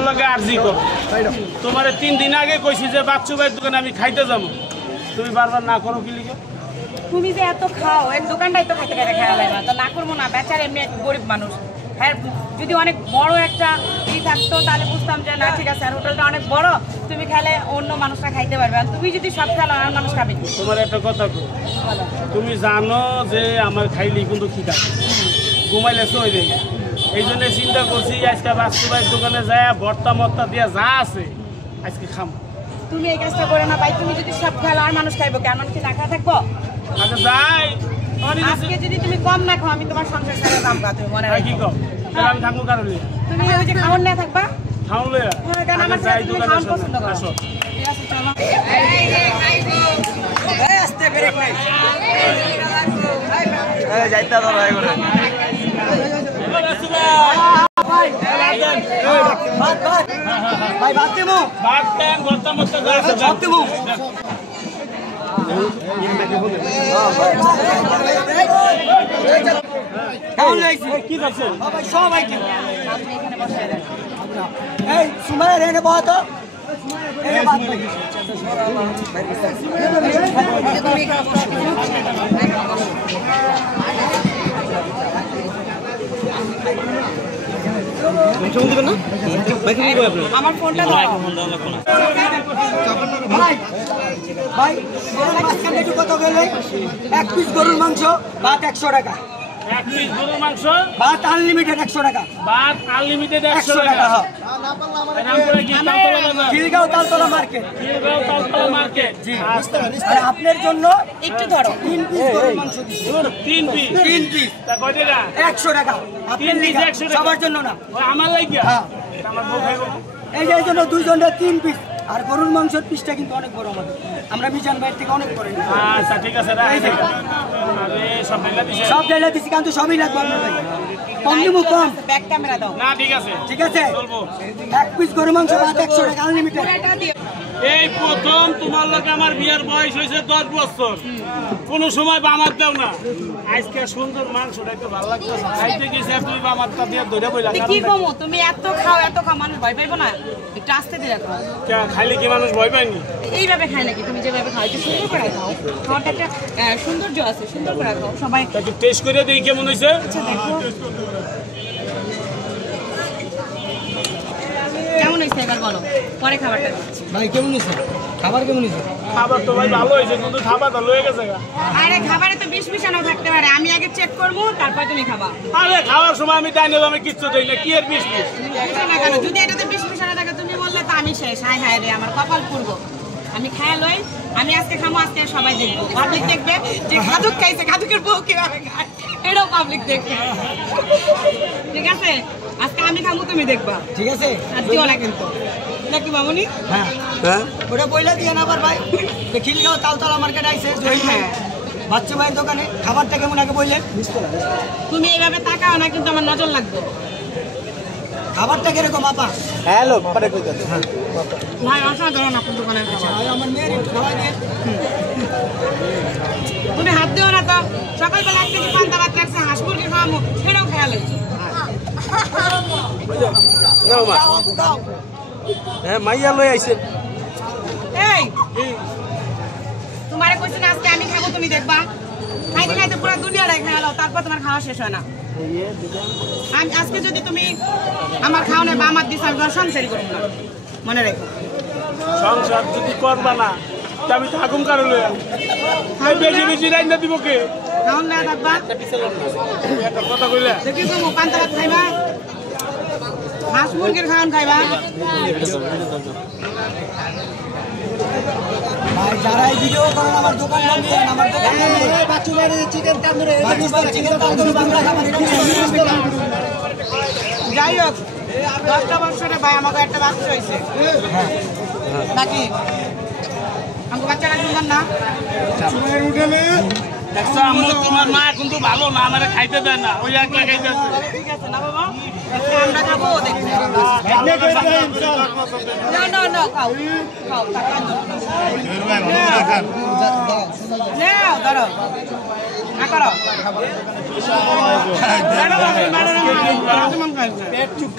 আমার লগে আরজি করো। তোমার 3 দিন আগে কইছি যে বাচ্চু ভাইয়ের দোকানে আমি খাইতে যাবো, তুমি বারবার না করো কি লিখে? তুমি যে এত খাও এর দোকানটাই তো খাইতে খাইতে খেয়াল হয় না, তো না করবো না। বেচার এমনি গরিব মানুষ, হ্যাঁ যদি অনেক বড় একটা থাকতো তাহলে বুঝতাম যে না ঠিক আছে, আর হোটেলটা অনেক বড়, তুমি খেলে অন্য মানুষরা খাইতে পারবে। আর তুমি যদি সব খেলো আর মানুষ খাবে। তোমার একটা কথা কো, তুমি জানো যে আমার খাইলেই কিন্তু ঠিক আছে, ঘুমাইলে সই দেয়। এই জন্য চিন্তা করছি আজকে বাচ্চু ভাইয়ের দোকানে যায় ভর্তা মর্তা দিয়া যা আছে আজকে খাম। তুমি এই কাজটা করে না ভাই, তুমি যদি সব খেলো আর মানুষ খাইবো, কেন মানুষ না খাওয়া থাকবো? আচ্ছা যাই, আজকে যদি তুমি কম না খাও আমি তোমার সংসার ছেড়ে দাম গা, তুমি মনে রাখো। কি কও আমি থাকবো কারণ তুমি ওই যে খাওয়ার না থাকবা, খাওয়ালে কারণ আমার যাই তুমি দোকানে খাওয়ান পছন্দ করো। ঠিক আছে চলো। এই আস্তে ব্রেক নাই, এই যাইতা দাও ভাই করে ভাই ভাত দেবো, ভাত দেন ভর্তা মর্তা যা আছে ভাত দেবো। কি করছেন? সবাই এই সুমাইয়ের এনে বহা তো আমার ফোনটা দাও। ভাই ভাই মাঝখানে একটু কত গেলে 1 পিস গরুর মাংস ভাত 100 টাকা, 1 পিস গরুর মাংস ভাত আনলিমিটেড 100 টাকা, ভাত আনলিমিটেড 100 100 টাকা। টাকা। নামপুরে কি তালতলা বাজার? খিলগাঁও তালতলা মার্কেট। খিলগাঁও তালতলা মার্কেট। জি। আর আপনার জন্য একটু ধরো। 3 পিস গরুর মাংস দিচ্ছি। 3 পিস। 3 পিস তা কয় টাকা? 100 টাকা। আপনার 3 পিস লিগা, 100 টাকা। সবার জন্য না। ওই আমার লাগিয়া? হ্যাঁ। আমার বউ খাইবো না? এই যে এই জন্য দুইজনের 3 পিস। আর গরুর মাংসের পিসটা কিন্তু অনেক বড় আমাদের, আমরা মিজান ভাইয়ের থেকে অনেক বড়। আচ্ছা ঠিক আছে রাখ। আরে সব মেলা দিছে। সব ডাইলা দিছি কিন্তু সবই লাগবে আপনার ভাই। কম নিবো কম। ব্যাক ক্যামেরা দাও। না ঠিক আছে। ঠিক আছে? চলবো। 1 পিস গরুর মাংস ভাত 100 টাকা আনলিমিটেড। এটা দিয়ে এই প্রথম তোমার লগে আমার বিয়ের বয়স হয়েছে 10 বছর, কোনো সময় বামাত দাও না। আজকে সুন্দর মাংসটা একটু ভালো লাগছে, খাইতে গেছে আর তুমি বামাতটা দিয়ে ধরে বইলা। কি কমো, তুমি এত খাও মানুষ ভয় পাইবো না? একটু আস্তে দিয়ে রাখো। খাইলে কি মানুষ ভয় পায়নি? এইভাবে খায় নাকি? তুমি যেভাবে খাও একটু সুন্দর করে খাও, খাওয়াটা একটা সৌন্দর্য আছে, সুন্দর করে খাও সবাই। একটু টেস্ট করে দেখি কেমন হয়েছে। আচ্ছা দেখো কেমন হয়েছে এবার বলো, পরে খাবারটা দিচ্ছি। ভাই কেমন হয়েছে? খাবার কেমন হয়েছে? খাবার তো ভাই ভালো হয়েছে, কিন্তু খাবার তো লয়ে গেছে। আরে খাবারে তো বিষ মিশানো থাকতে পারে, আমি আগে চেক করবো তারপর তুমি খাবা। আরে খাওয়ার সময় আমি ডাইনে আমি কিচ্ছু দেই না, কি এর বিষ মিশ? মিশানো কেন? যদি এটাতে বিষ মিশানো থাকে তুমি বললে তো আমি শেষ। হায় হায় রে আমার কপাল পুরবো। আমি খায়া লই, আমি আজকে খামো, আজকে সবাই দেখবো, পাবলিক দেখবে যে খাদুক খাইছে, খাদুকের বউ কিভাবে খায় এটাও পাবলিক দেখবে। ঠিক আছে, আজকে আমি খামো, তুমি দেখবা। ঠিক আছে? আর দিও না কিন্তু, নাকি মামুনি? হ্যাঁ হ্যাঁ, ওটা বইলা দিয়ে না আবার ভাই। খিলগাঁও তালতলা মার্কেট আইছে হ্যাঁ, বাচ্চু ভাইয়ের দোকানে। খাবারটা কেমন আগে বললেন? তুমি এইভাবে তাকাও না কিন্তু আমার নজর লাগবে। খাবারটা কিরকম আপা? হ্যালো পরে কইতাছি। ভাই অসাধারণ আপনার দোকানের খাবার। ভাই আমার মেয়ের একটু খাওয়াই দিয়ে। তুমি হাত দিও না তো, সকালবেলা 1 কেজি পান্তা ভাত রাখছে, হাঁস মুরগি খাওয়াবো, সেটাও খেয়াল হয়েছে। নাও মা। দাও আপু দাও। হ্যাঁ মাইয়া লই আইছেন। এই তোমারে কইছি না আজকে আমি খাবো, তুমি দেখবা। খাইতে খাইতে পুরো দুনিয়াটাই খেয়াল হও, তারপর তোমার খাওয়া শেষ হয় না। আমি আজকে যদি তুমি আমার খাওয়ানো বা আমার দিস, আমি তোমার সংসারই করবো না, মনে রেখো। সংসার যদি করবা না তা আমি থাকুম কারো লইয়া। আমি বেশি বেশি রাইন্দা দিব কে? খাওয়ান না থাকবা, একটা কথা কইলা দেখি তুমি পান্তা ভাত খাইবা, হাঁস মুরগির খাওয়ান খাইবা। ভাই যারা এই ভিডিও করেন আমার দোকান নিয়ে আমার দোকান নিয়ে বাচ্চু ভাইয়ের চিকেন তান্দুরি, বাচ্চু ভাইয়ের চিকেন তান্দুরি বাংলা খাবার এটা যাই হোক, 10টা বছরে ভাই আমাকে একটা বাচ্চা হয়েছে নাকি? আমাকে বাচ্চাটা সুন্দর না? দেখছো আম্মু, তোমার মা কিন্তু ভালো না, আমারে খাইতে দেয় না, ওই একলা খাইতে আছে। ঠিক আছে না বাবা? আমরা খাবো দেখবো না খাও খাও টাকা নাও ধরো না করো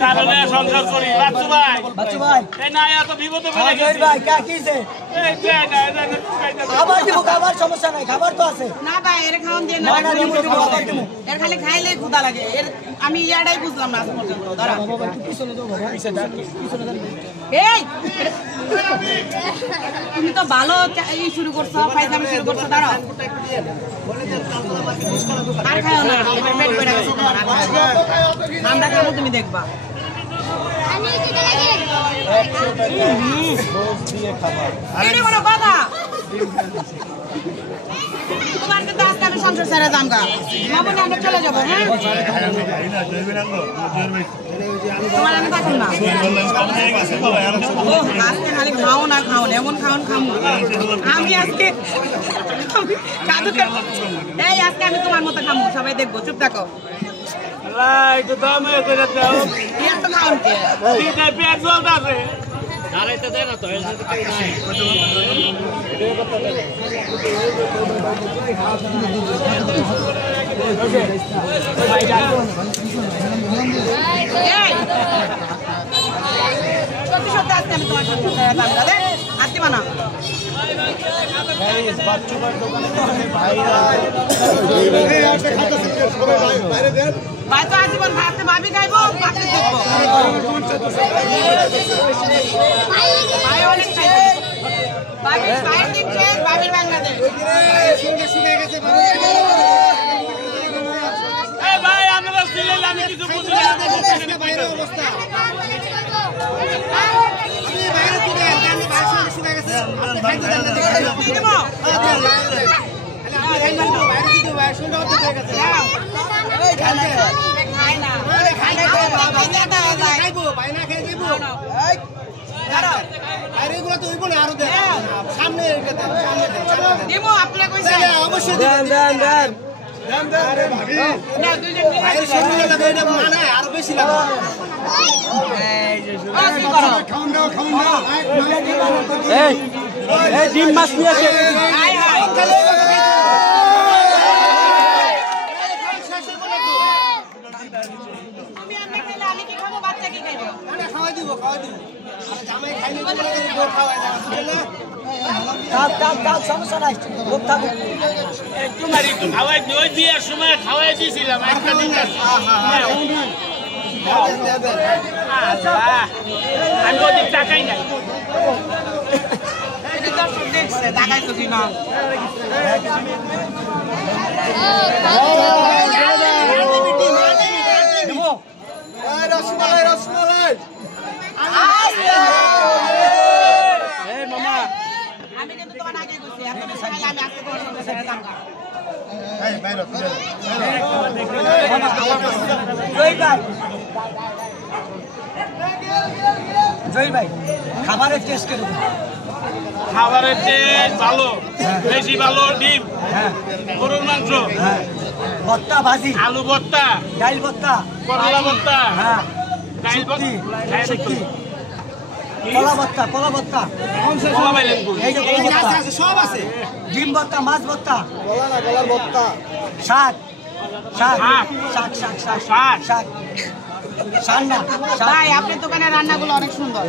কারণে সংসার করি বাচ্চু ভাই এই না এত বিপদে পড়ে জহির গেছি ভাই কা কিছে এই খাবার দিব খাবার সমস্যা নাই খাবার তো আছে না ভাই এর খাওন দিয়ে না না না দিব খাবার দিব এর খালি খাইলেই ক্ষুধা লাগে এর আমি ইয়াটাই বুঝলাম না আজ পর্যন্ত ধরো বাবা একটু পিছনে যাও বাবা পিছনে যান এই তুমি তো ভালো ই শুরু করছো ফাইজলামি শুরু করছো দাঁড়াও আর খাও না পেট ভরে গেছে তোমার আর খাও না। আমরা খাবো তুমি দেখবা এটা কোনো কথা তোমার কিন্তু আজকে আমি সংসার ছেড়ে যাম গা মামুনি আমরা চলে যাবো হ্যাঁ তোমার আমি থাকুন না ও আজকে খালি খাও না খাও এমন খাওন খামো আমি আজকে এই আজকে আমি তোমার মতো খামো সবাই দেখবো চুপ থাকো একটু দামে করে দাও এর তো খাওন কে পেট জ্বলতাছে এই সত্যি সত্যি আজকে আমি তোমার সংসার ছেড়ে যাম গা আর দিবা না ভাই তো আজীবন ভাতে ভাবি খাইবো ভাতে দেখবো ভাই অনেক খাইছে ভাইয়ের দিন শেষ ভাবির বাংলাদেশ এই ভাই আমরা ছিলেন আমি কিছু বুঝি না এই ডিম মাছ নিয়ে আসে সমস্যা নাই লোক থাকবে তোমার একটু খাওয়াই ওই বিয়ের সময় খাওয়াই দিয়েছিলাম একটা দিন আমি ওদের টাকাই নাই দেখছে টাকাই তো কিনা আমি কিন্তু তোমার আগে গেছি আর তুমি খাইলে আমি আজকে তোমার সঙ্গে ছেড়ে যাম গা জহির ভাই খাবারের টেস্ট কেন খাবারের টেস্ট ভালো বেশি ভালো ডিম গরুর মাংস ভর্তা ভাজি আলু ভর্তা ডাল ভর্তা করলা ভর্তা হ্যাঁ ডাইল ভর্তা শুটকি কলা ভর্তা কলা পাইলেন এই যে কলা ভর্তা সব আছে ডিম ভর্তা মাছ ভর্তা শাক শাক শাক শাক শাক শাক শাক শাক না ভাই আপনার দোকানের রান্নাগুলো অনেক সুন্দর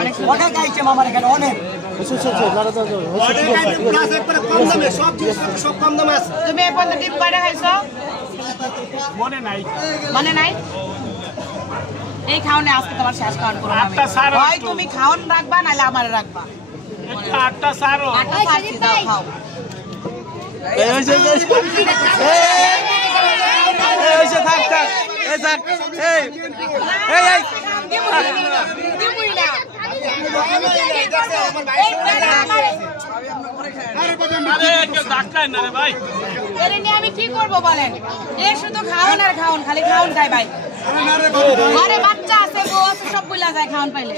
অনেক অনেক আইটেম আমার এখানে অনেক সব কম দামে আছে তুমি এই পর্যন্ত ডিম কয়টা খাইছো মনে নাই মনে নাই এই খাওনে আজকে তোমার শেষ খাওয়ান করবো আমি আটটা সাড়ে হয় আটটা। তুমি খাওন রাখবা নাহলে আমার রাখবা আটটা সারো আটটা সারছি দাও খাও থাক থাক এই থাক এই এই দিবই না আরে কেউ ধাক্কায় না রে ভাই এর নিয়ে আমি কি করবো বলেন এ শুধু খাওন আর খাওন খালি খাওন খাই ভাই ঘরে বাচ্চা আছে বউ আছে সব বুলা যায় খাওন পাইলে